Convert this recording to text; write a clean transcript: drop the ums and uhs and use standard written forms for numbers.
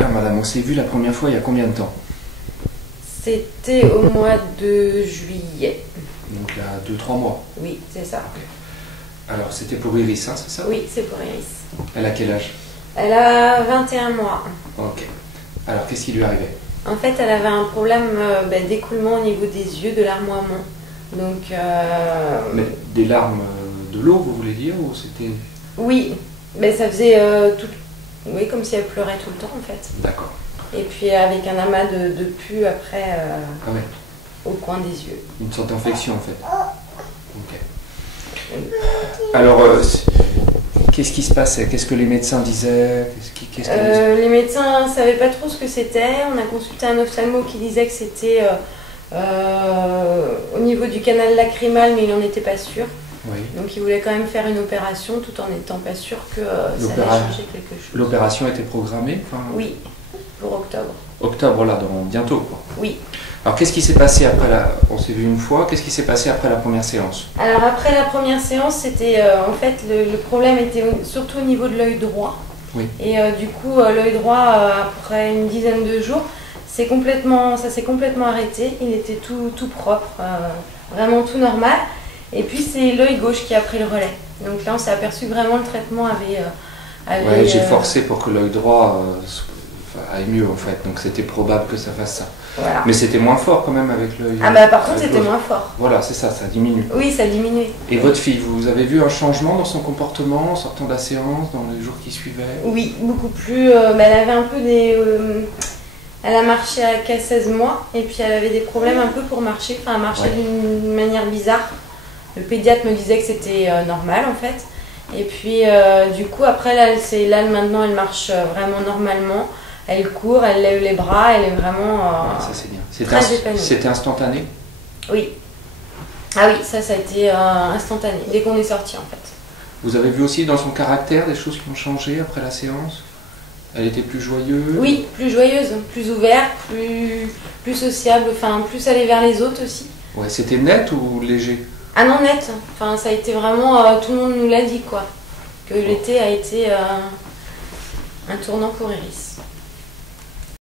Ah madame, on s'est vu la première fois il y a combien de temps? C'était au mois de juillet. Donc il y a 2-3 mois. Oui, c'est ça. Ok. Alors c'était pour Iris, hein, c'est ça? Oui, c'est pour Iris. Elle a quel âge? Elle a 21 mois. Ok. Alors qu'est-ce qui lui arrivait? En fait, elle avait un problème d'écoulement au niveau des yeux, de larmoiement. Donc, Mais des larmes de l'eau, vous voulez dire, ou c'était... oui, mais ça faisait tout... Oui, comme si elle pleurait tout le temps en fait. D'accord. Et puis avec un amas de pus après Ah ouais, au coin des yeux. une sorte d'infection en fait. Ok. Alors, qu'est-ce qui se passait? Qu'est-ce que les médecins disaient? Les médecins ne savaient pas trop ce que c'était. On a consulté un ophtalmo qui disait que c'était au niveau du canal lacrymal, mais il n'en était pas sûr. Oui. Donc il voulait quand même faire une opération tout en n'étant pas sûr que ça allait changer quelque chose. L'opération était programmée, enfin... Oui, pour octobre. Octobre, là, dans bientôt, quoi. Oui. Alors qu'est-ce qui s'est passé après la... On s'est vu une fois, qu'est-ce qui s'est passé après la première séance? Alors après la première séance, c'était en fait le problème était surtout au niveau de l'œil droit. Oui. Et du coup, l'œil droit, après une dizaine de jours, ça s'est complètement arrêté. Il était tout propre, vraiment tout normal. Et puis c'est l'œil gauche qui a pris le relais. Donc là, on s'est aperçu que vraiment le traitement avait Ouais, j'ai forcé pour que l'œil droit aille mieux en fait. Donc c'était probable que ça fasse ça. Voilà. Mais c'était moins fort quand même avec l'œil. Ah bah par contre, c'était moins fort. Voilà, c'est ça, ça diminue. Oui, ça a diminué. Et votre fille, vous avez vu un changement dans son comportement en sortant de la séance, dans les jours qui suivaient? Oui, beaucoup plus. Mais elle avait un peu des... elle a marché qu'à 16 mois. Et puis elle avait des problèmes un peu pour marcher. Enfin, elle marchait d'une manière bizarre. Le pédiatre me disait que c'était normal en fait. Et puis du coup après là maintenant elle marche vraiment normalement. Elle court, elle lève les bras, elle est vraiment ça c'est bien. très épanouie. C'était instantané? Oui. Ah oui, ça a été instantané, dès qu'on est sorti en fait. Vous avez vu aussi dans son caractère des choses qui ont changé après la séance? Elle était plus joyeuse? Oui, plus joyeuse, plus ouverte, plus sociable, enfin plus aller vers les autres aussi. Ouais, c'était net ou léger? Ah non, net. Enfin, ça a été vraiment, tout le monde nous l'a dit quoi. Que l'été a été un tournant pour Iris.